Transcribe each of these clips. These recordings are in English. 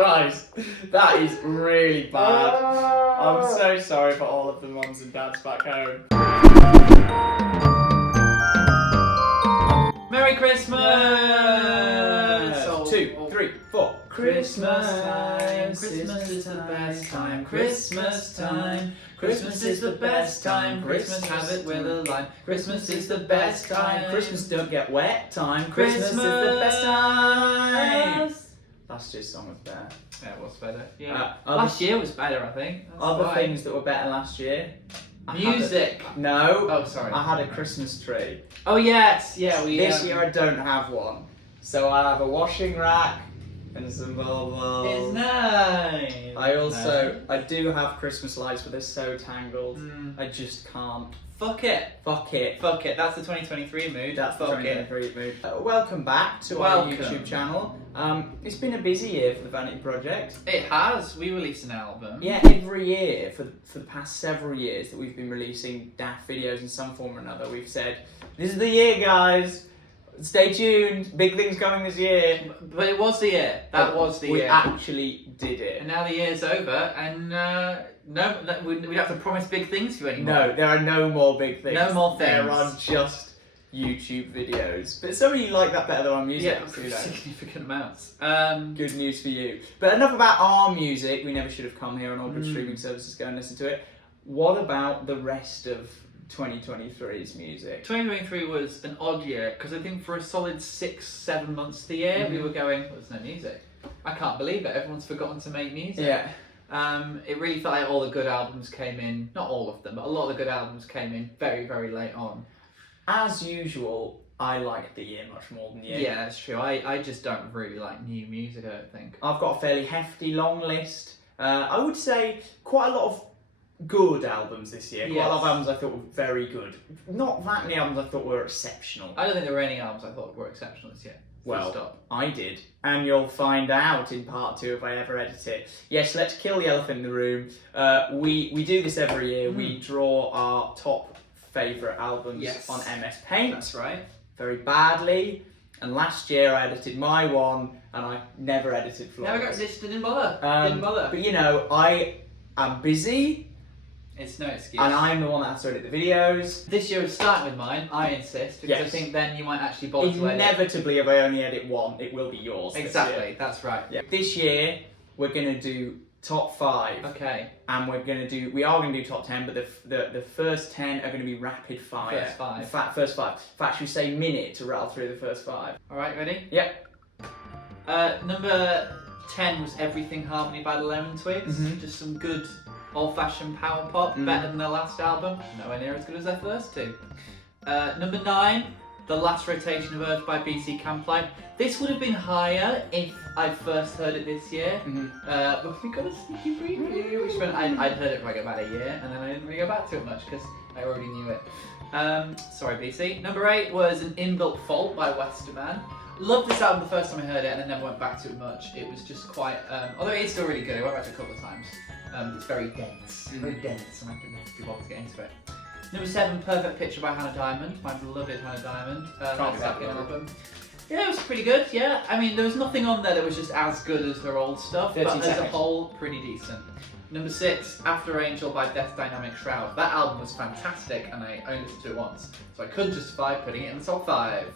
Christ, that is really bad. I'm so sorry for all of the mums and dads back home. Merry Christmas! 2, 3, 4. Christmas time, Christmas is the best time, Christmas time, Christmas is the best time, Christmas have it with a lime, Christmas is the best time, Christmas don't get wet time, Christmas is the best time. Last year's song was better. Yeah, it was better. Yeah. Other- Last year was better, I think. That's Other why. things that were better last year. Music. No. Oh, sorry. I had a Christmas tree. Oh yes, yeah. This year I don't have one, so I have a washing rack and some bubbles. It's nice. I do have Christmas lights, but they're so tangled. I just can't. Fuck it. Fuck it. Fuck it. That's the 2023 mood. That's the Fuck it. 2023 mood. Welcome back to our YouTube channel. It's been a busy year for the Vanity Project. It has. We released an album. Yeah, every year for the past several years that we've been releasing daft videos in some form or another, we've said, this is the year, guys. Stay tuned. Big things coming this year. But it was the year. That was the year. We actually did it. And now the year's over, and no, we don't have to promise big things to you anymore. No, there are no more big things. No more things. There are just YouTube videos. But some of you like that better than our music. Yeah, so you know. significant amounts. Good news for you. But enough about our music. We never should have come here on all good streaming services. Go and listen to it. What about the rest of 2023's music? 2023 was an odd year because I think for a solid 6-7 months of the year we were going, well, there's no music. I can't believe it. Everyone's forgotten to make music. Yeah. It really felt like all the good albums came in. Not all of them, but a lot of the good albums came in very, very late on. As usual, I liked the year much more than you. Yeah, that's true. I just don't really like new music, I don't think. I've got a fairly hefty long list. I would say quite a lot of good albums this year. Quite a lot of albums I thought were very good. Not that many albums I thought were exceptional. I don't think there were any albums I thought were exceptional this year. Well, stop. I did. And you'll find out in part 2 if I ever edit it. Yes, let's kill the elephant in the room. We do this every year. We draw our top favourite albums on MS Paint. That's right. Very badly. And last year I edited my one and I never edited Flora. Never got this, didn't bother. Didn't bother. But you know, I am busy. It's no excuse. And I'm the one that has to edit the videos. This year it's starting with mine, I insist, because I think then you might actually bother to edit. Inevitably, if I only edit one, it will be yours. Exactly, that's right. Yeah. This year, we're going to do top 5. Okay. And we are going to do top 10, but the first 10 are going to be rapid fire. First 5. In fact, first 5. In fact, should we say minute to rattle through the first 5? Alright, ready? Yep. Number 10 was Everything Harmony by the Lemon Twigs. Just some good old-fashioned power pop, better than their last album. Nowhere near as good as their first 2. Number 9, The Last Rotation of Earth by BC Camplight. This would have been higher if I first heard it this year, but we got a sneaky preview, which meant I'd heard it for like about a year, and then I didn't really go back to it much because I already knew it. Sorry, BC. Number 8 was An Inbuilt Fault by Westerman. Loved this album the first time I heard it, and then never went back to it much. It was just quite, although it is still really good, I went back to it a couple of times. It's very dense, and I didn't have to be bothered to get into it. Number 7, Perfect Picture by Hannah Diamond, my beloved Hannah Diamond. Can't be that second good. album. Yeah, it was pretty good, yeah. I mean, there was nothing on there that was just as good as her old stuff, but as a whole, pretty decent. Number 6, After Angel by Death Dynamic Shroud. That album was fantastic, and I only listened to it once, so I couldn't justify putting it in the top 5.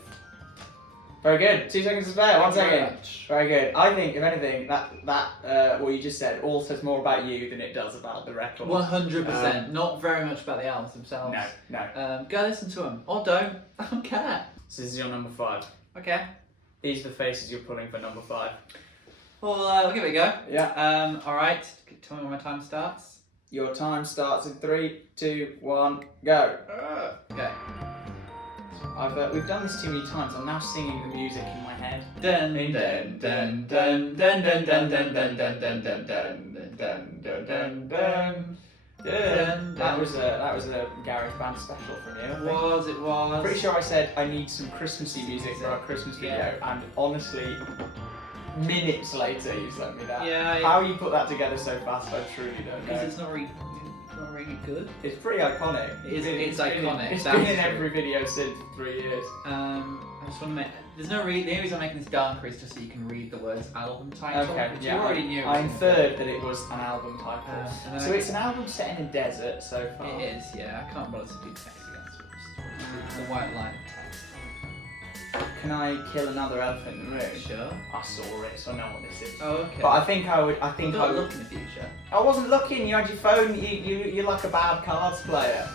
Very good. 2 seconds to spare. 1 Thank you very second. much. Very good. I think, if anything, that what you just said all says more about you than it does about the record. 100%. Not very much about the albums themselves. No. Go listen to them. Or don't. I don't care. So this is your number 5. Okay. These are the faces you're pulling for number 5. Well, we'll give it a go. Yeah. Alright. Tell me when my time starts. Your time starts in 3, 2, 1, go. Okay. We've done this too many times. I'm now singing the music in my head. Dun dun dun dun dun dun dun dun dun dun dun dun dun dun dun dun. That was a garage band special from you. It was. Pretty sure I said I need some Christmassy music for our Christmas video, and honestly, minutes later you sent me that. Yeah. How you put that together so fast, I truly don't know. Because it's not really good. It's pretty iconic. It's iconic. It's been in every video since 3 years. I just want to There's no reason. The only reason I'm making this darker is just so you can read the words album title. Okay, Which yeah. you already knew. I inferred that it was an album title. And then So it's an album set in a desert so far. It is, yeah. I can't bother to do text again, so just the white line of text. Can I kill another elephant in the room? Sure. I saw it, so I know what this is. Oh, okay. But I think I would. I think I Don't would. look in the future. I wasn't looking. You had your phone. You're like a bad cards player.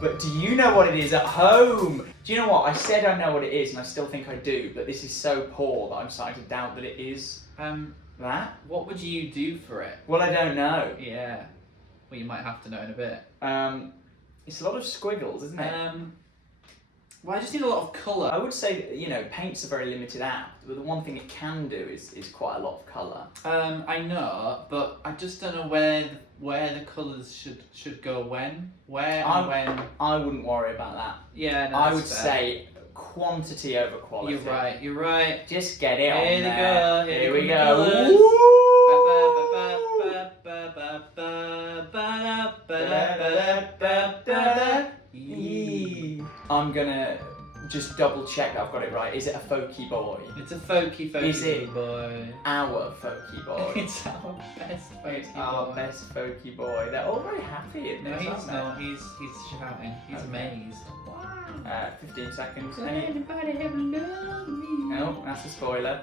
But do you know what it is at home? Do you know what? I said I know what it is, and I still think I do. But this is so poor that I'm starting to doubt that it is that. What would you do for it? Well, I don't know. Yeah. Well, you might have to know in a bit. It's a lot of squiggles, isn't it? Well, I just need a lot of colour. I would say that, paint's a very limited app, but the one thing it can do is quite a lot of colour. I know, but I just don't know where the colours should go when. When. I wouldn't worry about that. Yeah, no, I would fair. say quantity over quality. You're right. Just get it on there. Here we come go. the colours. I'm gonna just double check that I've got it right. Is it a folky boy? It's a folky Is it boy. Our folky boy. It's our best folky It's our boy. best folky boy. They're all very happy in No, this, he's aren't they? not. He's shouting. He's Okay. amazed. Wow. 15 seconds. Does anybody ever love me? No, that's a spoiler.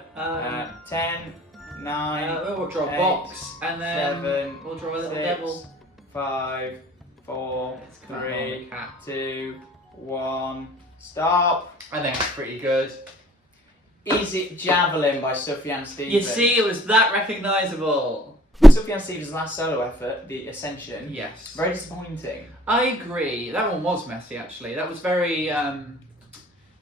10, 9, We'll draw a 8, box and then 7, we'll draw a little 6, devil. 5, 4, It's a cat, 3, cat. 2, 1. Stop. I think it's pretty good. Is it Javelin by Sufjan Stevens? You see, it was that recognisable. Sufjan Stevens' last solo effort, The Ascension. Yes. Very disappointing. I agree. That one was messy, actually. That was very,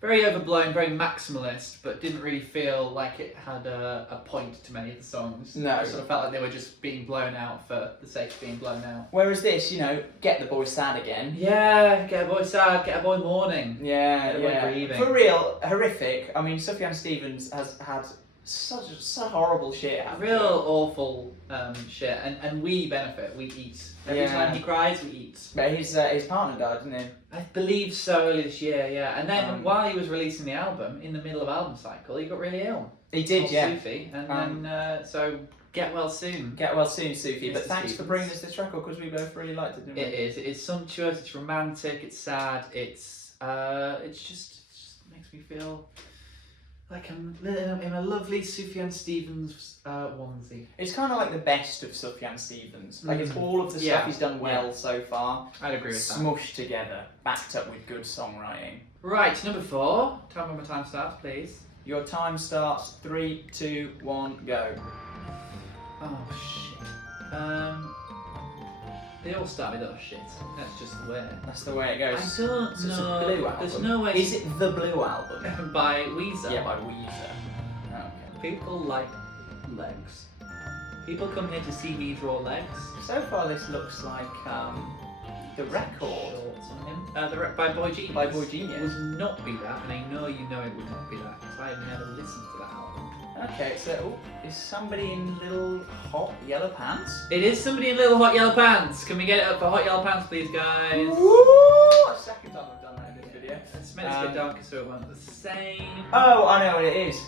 very overblown, very maximalist, but didn't really feel like it had a point to many of the songs. No. It sort of felt like they were just being blown out for the sake of being blown out. Whereas this, get the boy sad again. Yeah, get a boy sad, get a boy mourning. Yeah, Get a boy yeah. grieving. For real, horrific. I mean, Sufjan Stevens has had such horrible shit happen. Real awful shit, and we benefit. We eat every time he cries. We eat. But his partner died, didn't he? I believe so, early this year. Yeah, and then while he was releasing the album, in the middle of album cycle, he got really ill. He did, yeah. Sufi, and then so get well soon. Get well soon, Sufi. But Mr. thanks for Stevens. bringing us this record because we both really liked it, didn't we? It is. It is sumptuous. It's romantic. It's sad. It just makes me feel like I'm in a lovely Sufjan Stevens onesie. It's kind of like the best of Sufjan Stevens. Like it's all of the stuff he's done well so far. I'd agree with that. Smushed together, backed up with good songwriting. Right, number 4. Tell me when my time starts, please. Your time starts. 3, 2, 1, go. Oh shit. They all start with oh shit. That's just the way. That's the way it goes. I don't So it's know. a Blue album. There's no way. Is it the Blue album? By Weezer. Yeah, by Weezer. Okay. People like legs. People come here to see me draw legs. So far, this looks like the record Shorts on him. By Boy Genius. by Boy Genius. It would not be that, and I know you know it would not be that, because I have never listened to that album. Okay, so is somebody in little hot yellow pants? It is somebody in little hot yellow pants. Can we get it up for hot yellow pants, please, guys? Woo! Second time I've done that in this video. It's meant to get darker so it won't be the same. Oh, I know what it is.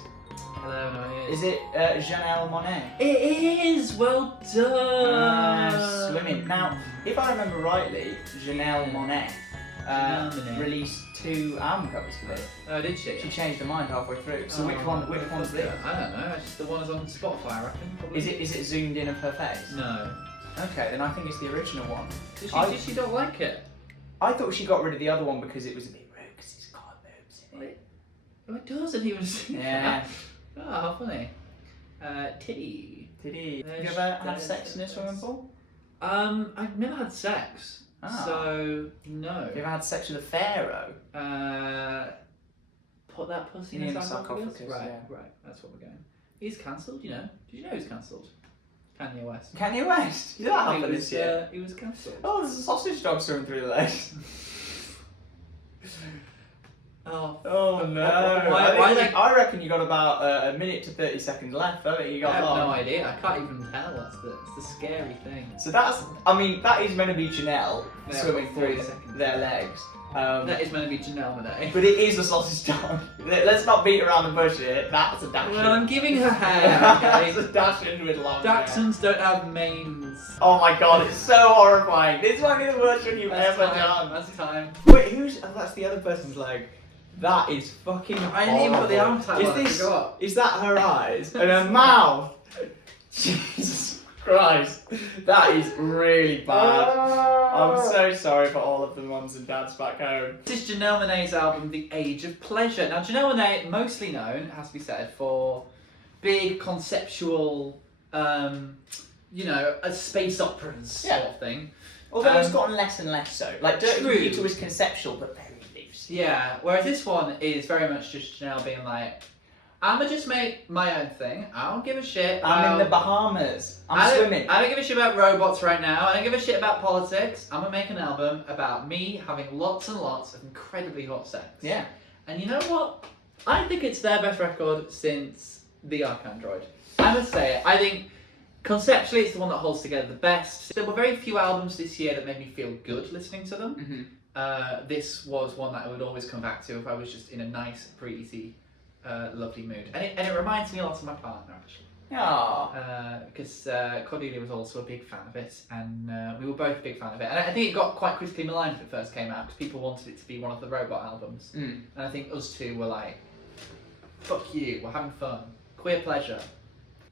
Hello, no, it is. Is it Janelle Monáe? It is! Well done! Swimming. Now, if I remember rightly, Janelle Monáe released 2 album covers for this. Oh, did she? She changed her mind halfway through. So which one's this? I don't know. It's just the one that's on Spotify, I reckon. Probably. Is it zoomed in of her face? No. Okay, then I think it's the original one. Did she not like it? I thought she got rid of the other one because it was a bit rude because it's got boobs in it. Oh, it doesn't even see Yeah. that. Oh, how funny. Titty. Did he? Have you ever had sex in a swimming pool? I've never had sex. Ah. So, no. Have you ever had sex with a pharaoh? Put that pussy In in the a sarcophagus? sarcophagus, Right, yeah. right. That's what we're going. He's cancelled, you know. Did you know he's cancelled? Kanye West. Kanye West? Did that happen he was, this year? He was cancelled. Oh, there's a sausage dog swimming through the legs. Oh. Oh no! I reckon you got about a minute to 30 seconds left. I think you I got have long. no idea. I can't even tell. That's the scary thing. So that is meant to be Janelle Yeah, swimming 40 through seconds. their legs. That is meant to be Janelle Monáe. But it is a sausage dog. Let's not beat around the bush here. That's a Dachshund. Well, I'm giving her hair, okay? That's a Dachshund with long hair. Dachshunds don't have manes. Oh my god, it's so horrifying. This might be the worst one you've That's ever time. done. That's time. Wait, who's... Oh, that's the other person's leg. That is fucking I didn't even put the horrible. arm title on, I forgot. Is that her eyes? And her mouth? Jesus Christ. That is really bad. I'm so sorry for all of the mums and dads back home. This is Janelle Monáe's album, The Age of Pleasure. Now, Janelle Monáe, mostly known, it has to be said, for big conceptual, space operas sort of thing. Although it's gotten less and less so. Like, Dirty True. Computer was conceptual, but very loose. Yeah, whereas this one is very much just Janelle being like, I'ma just make my own thing. I don't give a shit. I'm in the Bahamas. I'm swimming. I don't give a shit about robots right now. I don't give a shit about politics. I'm gonna make an album about me having lots and lots of incredibly hot sex. Yeah. And you know what? I think it's their best record since The Arcandroid. I must say, I think conceptually it's the one that holds together the best. There were very few albums this year that made me feel good listening to them. Mm-hmm. This was one that I would always come back to if I was just in a nice, breezy, lovely mood. And it reminds me a lot of my partner, actually. Aww. Because Cordelia was also a big fan of it, and we were both a big fan of it. And I think it got quite critically maligned when it first came out, because people wanted it to be one of the robot albums. Mm. And I think us two were like, fuck you, we're having fun. Queer pleasure.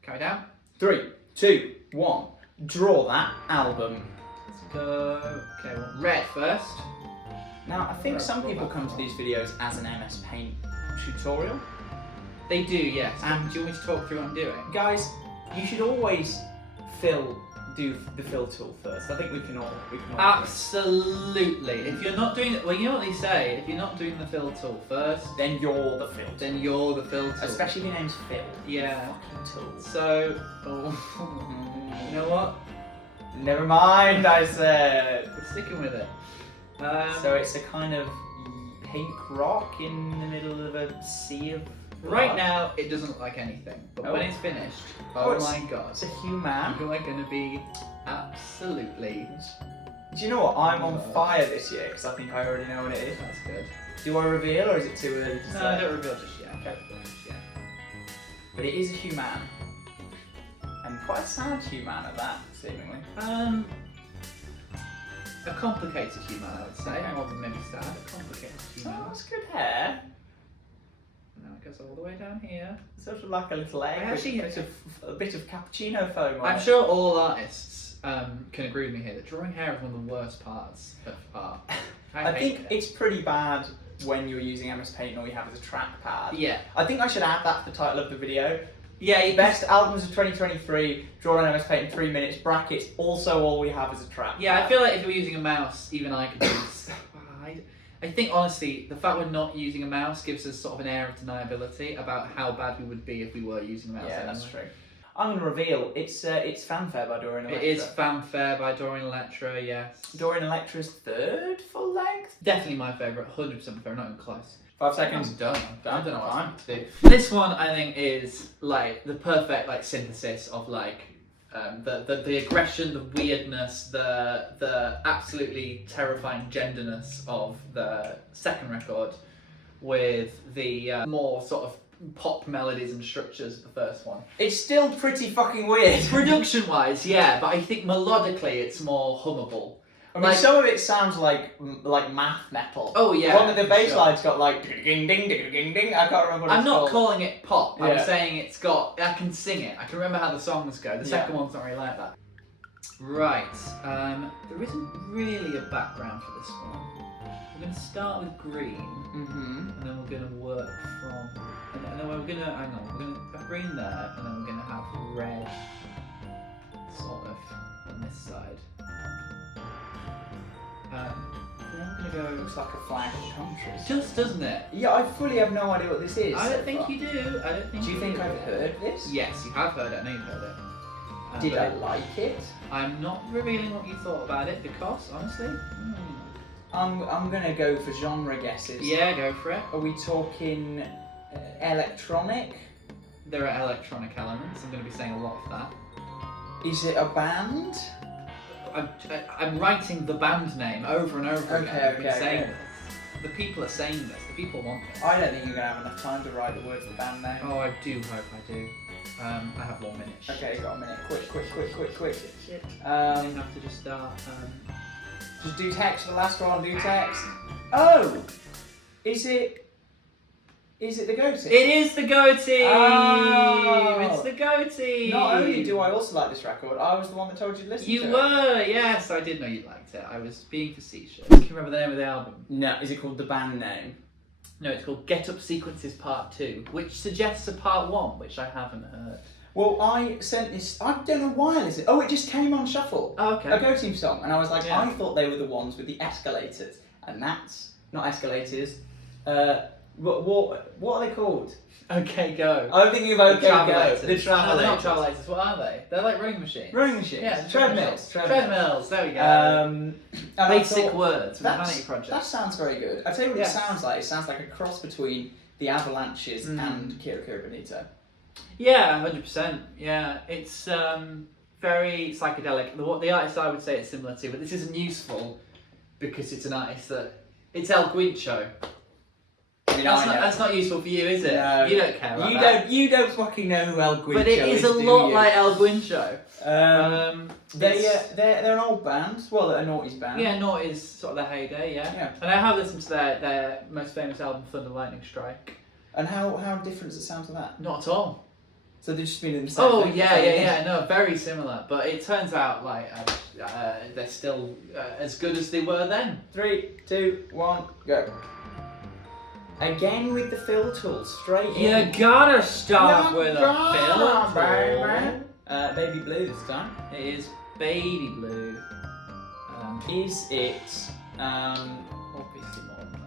Carry down. 3, 2, 1. Draw that album. Let's go. Okay, well, red first. Now, I think some people come to these videos as an MS Paint tutorial. They do, yes. Do you want me to talk through what I'm doing? Guys, you should always do the fill tool first. I think we can all Absolutely. If you're not doing it, well, you know what they say. If you're not doing the fill tool first, then you're the fill tool. then you're the fill tool. Especially if your name's Phil. Yeah. Fucking tool. So, you know what? Never mind, I said. We're sticking with it. So it's a kind of pink rock in the middle of a sea of Right blood. now, it doesn't look like anything, but when it's finished, oh my god, It's a human. you are going to be absolutely. Do you know what? I'm on fire this year because I think I already know what it is. That's good. Do I reveal or is it too early to say? No, don't reveal just yet. Okay. Yeah. But it is a human. And quite a sad human at that, seemingly. A complicated human, I would say. Okay. More than maybe sad. A complicated human. Oh, that's good hair. Now it goes all the way down here. Sort of like a little egg I actually- with a bit of cappuccino foam on I'm it. sure all artists can agree with me here that drawing hair is one of the worst parts of art. I hate think it. it's pretty bad when you're using MS Paint and all you have is a trackpad. Yeah. I think I should add that to the title of the video. Yeah, Best albums of 2023, drawn on MS Paint in 3 minutes, brackets, also all we have is a trackpad. Yeah, I feel like if you were using a mouse, even I could do this. I think honestly, the fact we're not using a mouse gives us sort of an air of deniability about how bad we would be if we were using a mouse. Yeah, anyway. that's true. I'm going to reveal, it's Fanfare by Dorian Electra. It is Fanfare by Dorian Electra, yes. Dorian Electra's third full length? Definitely my favourite, 100% favourite, not even close. 5 seconds. I'm done. Done. I don't know what Fine. I'm to do. This one I think is like the perfect like synthesis of like the aggression, the weirdness, the absolutely terrifying genderness of the second record, with the more sort of pop melodies and structures of the first one. It's still pretty fucking weird. Production wise, yeah, but I think melodically it's more hummable. I mean, Like- some of it sounds like math metal. Oh yeah. One of the bass sure. line's got like ding ding ding ding ding. I can't remember what I'm it's not called. calling it pop. I'm Yeah. saying it's got. I can sing it. I can remember how the songs go. The second one's not really like that. Right. There isn't really a background for this one. We're going to start with green, Mm-hmm. and then we're going to work from. And then we're going to. Hang on. We're going to have green there, and then we're going to have red, sort of, on this side. Then we're going to go. Looks like a flag of countries. Just doesn't it? Yeah, I fully have no idea what this is. I so don't think far. you do. I don't think. Do you think I've heard this? Yes, you have heard it. I know you've heard it. Did but I like it? I'm not revealing what you thought about it because, honestly. I'm gonna go for genre guesses. Yeah, go for it. Are we talking electronic? There are electronic elements. I'm going to be saying a lot of that. Is it a band? I'm writing the band name over and over again. I've been saying this. The people are saying this. The people want this. I don't think you're going to have enough time to write the words of the band name. Oh, I do hope I do. I have 1 minute. Okay, got a minute. Quick. Shit. I have to just start. Just do text for the last one. Do text. Oh, is it the goatee? It is the goatee. Oh. It's the goatee. Not only do I also like this record, I was the one that told you to listen to it. You were, yes. I did know you liked it. I was being facetious. Can you remember the name of the album? No, is it called the band name? No, it's called Get Up Sequences Part 2, which suggests a Part 1, which I haven't heard. Well, I sent this. I don't know why I listened. Oh, it just came on shuffle. Oh, okay. A Goatee song, and I was like, Yeah. I thought they were the ones with the escalators, and that's not escalators. What are they called? Okay, go. I'm thinking of OK Go. Travelators. The No, travelators. they're not travelators. What are they? They're like rowing machines. Rowing machines. Yeah, Treadmills. Treadmills. There we go. And I Basic thought, words from the that's- Vanity Project. That sounds very good. I tell you what Yes. it sounds like. It sounds like a cross between the Avalanches Mm. and Kira Kira Bonito. Yeah, 100%. Yeah, it's very psychedelic. The artist I would say it's similar to, but this isn't useful because it's an artist that it's El Guincho. I mean, That's not useful for you, is it? No. You don't care about that. You don't fucking know who El Guincho But it is a do lot you? like El Guincho. They're an old band. Well, they're a noughties band. Yeah, Naught is sort of their heyday, yeah. Yeah. And I have listened to their most famous album, Thunder Lightning Strike. And how different does it sound to that? Not at all. So they've just been in the same Oh thing? yeah, no, very similar. But it turns out like they're still as good as they were then. 3, 2, 1, go. Again with the fill tool, straight You in. gotta start You with gotta, a baby. Baby Blue this time. It is Baby Blue. Is it Obviously more than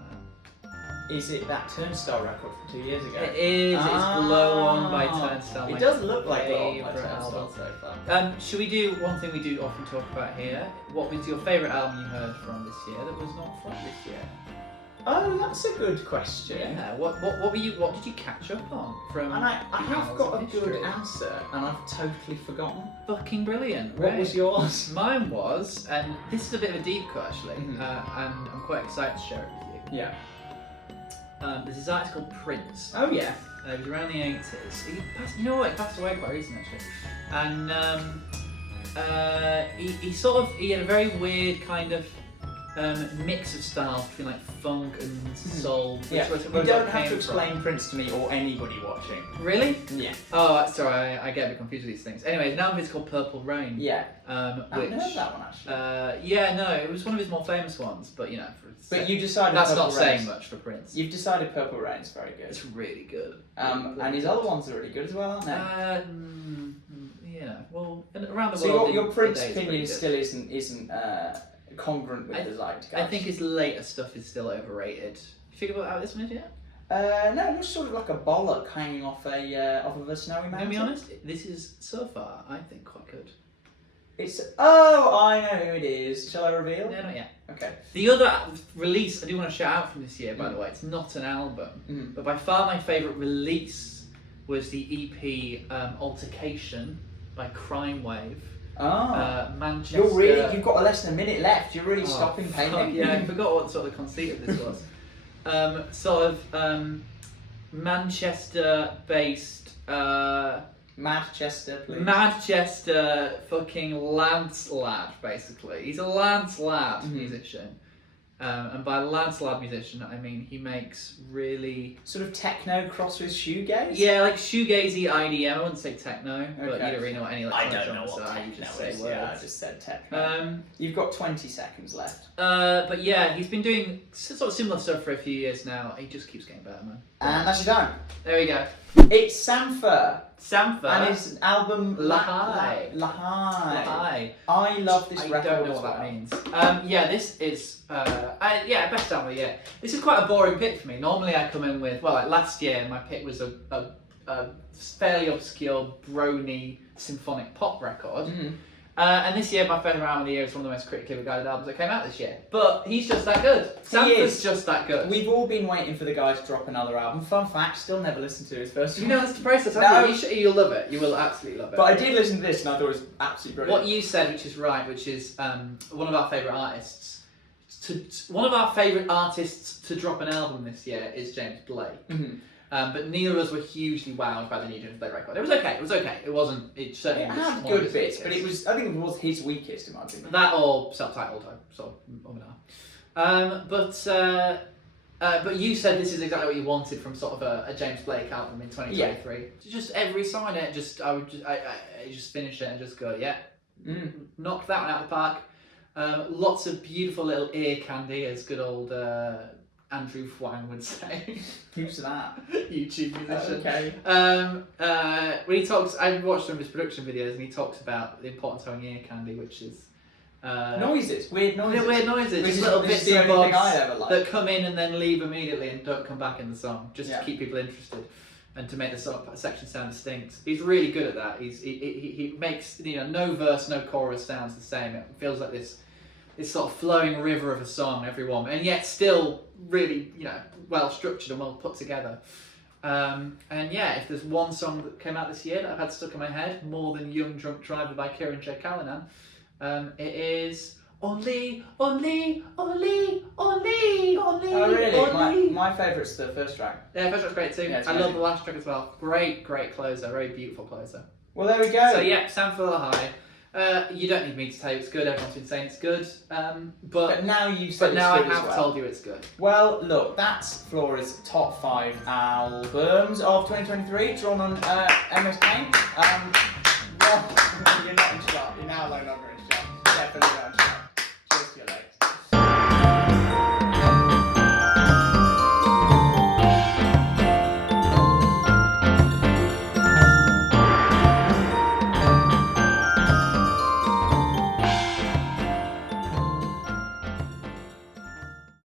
that. is it that Turnstile record from 2 years ago? It is. It's Glow On by Ah. Turnstile. It my does look like Glow On by favourite Turnstile album. so far. Should we do one thing we do often talk about here? What was your favourite album you heard from this year that was not from this year? Oh, that's a good question. Yeah. What did you catch up on from? And I have Annals got of a good History? answer, and I've totally forgotten. Fucking brilliant. What right. was yours? Mine was, and this is a bit of a deep cut actually, Mhm. and I'm quite excited to share it with you. Yeah. There's this artist called Prince. Oh yeah. It was around the 80s. You know what? He passed away quite recently actually. And he had a very weird kind of mix of styles between like funk and soul. Which Yeah. was You where don't that have came to explain Prince to me or anybody watching. from. Really? Yeah. Oh, sorry, I get a bit confused with these things. Anyway, his album is called Purple Rain. Yeah. Which, I've heard that one actually. yeah, no, it was one of his more famous ones, but you know, But you decided that's Purple not saying Rain's- much for Prince. You've decided Purple Rain's very good. It's really good. And his other ones are really good as well, aren't they? Yeah, well, around the So world. your in Prince the day is opinion pretty still isn't congruent with the zeitgeist. good. I think his later stuff is still overrated. You figure out how this one is yet? No, it was sort of like a bollock hanging off of a snowy I'm mountain. gonna be honest, this is so far, I think, quite good. It's I know who it is. Shall I reveal? No, not yet. Okay. The other release I do want to shout out from this year, by the way, it's not an album, Mm. but by far my favourite release was the EP Altercation by Crime Wave. Manchester. You've got less than a minute left. You're really stopping fuck, painting. Yeah, I forgot what sort of conceit of this was. Manchester-based. Manchester, please. Manchester fucking Lance lad, basically. He's a Lance lad Mhm. musician. And by Lance lad musician, I mean he makes really... Sort of techno cross with shoegaze? Yeah, like shoegazy IDM. I wouldn't say techno, but Okay. you don't really know what any I electronic don't know genres what are. You techno just say is. words. Yeah, I just said techno. You've got 20 seconds left. But yeah, he's been doing sort of similar stuff for a few years now. He just keeps getting better, man. And that's your time. There we go. It's Sampha. Sampha. And his album Lahai. Lahai. I love this I record don't know as what that well. means. Yeah, this is best album of the year. This is quite a boring pick for me. Normally I come in with like last year my pick was a fairly obscure brony symphonic pop record. Mhm. And this year my favourite album of the year is one of the most critically regarded albums that came out this year. But he's just that good. Sampha's just that good. We've all been waiting for the guy to drop another album. Fun fact, still never listened to his first You one. know, that's the process. No. You'll love it. You will absolutely love it. But I did listen to this and I thought it was absolutely brilliant. What you said, which is right, which is one of our favourite artists, one of our favourite artists to drop an album this year is James Blake. Mm-hmm. But neither of us were hugely wowed by the new James Blake record. It was okay. It wasn't. It certainly It was had one of good his bits, weakest. but it was. I think it was his weakest in my opinion. That or self-titled, so but you said this is exactly what you wanted from sort of a James Blake album in 2023. Yeah. Just every song in it, I just finish it and just go, yeah, knocked that one out of the park. Lots of beautiful little ear candy, as good old Andrew Fwang would say. Who's that? YouTube musician. Okay. When he talks, I watched some of his production videos, and he talks about the importance of having ear candy, which is noises, weird noises. Weird noises, Which just is little the bits only and bobs thing I ever liked. that come in and then leave immediately and don't come back in the song, just to keep people interested and to make the song section sound distinct. He's really good at that. He makes no verse, no chorus sounds the same. It feels like this sort of flowing river of a song, everyone, and yet still really well structured and well put together. And yeah, if there's one song that came out this year that I've had stuck in my head more than Young Drunk Driver by Kieran J. Callanan, it is Only. Oh really? My favourite's the first track. Yeah, first track's great too. Yeah, I love the last track as well. Great closer, very beautiful closer. Well, there we go. So yeah, Stand for the High. You don't need me to tell you it's good. Everyone's been saying it's good. But now you've said now it's good I have as well. told you it's good. Well, look, that's Flora's top 5 albums of 2023, drawn on MS Paint. Well, you're not in shot. You're now no longer in shot. Definitely not in shot.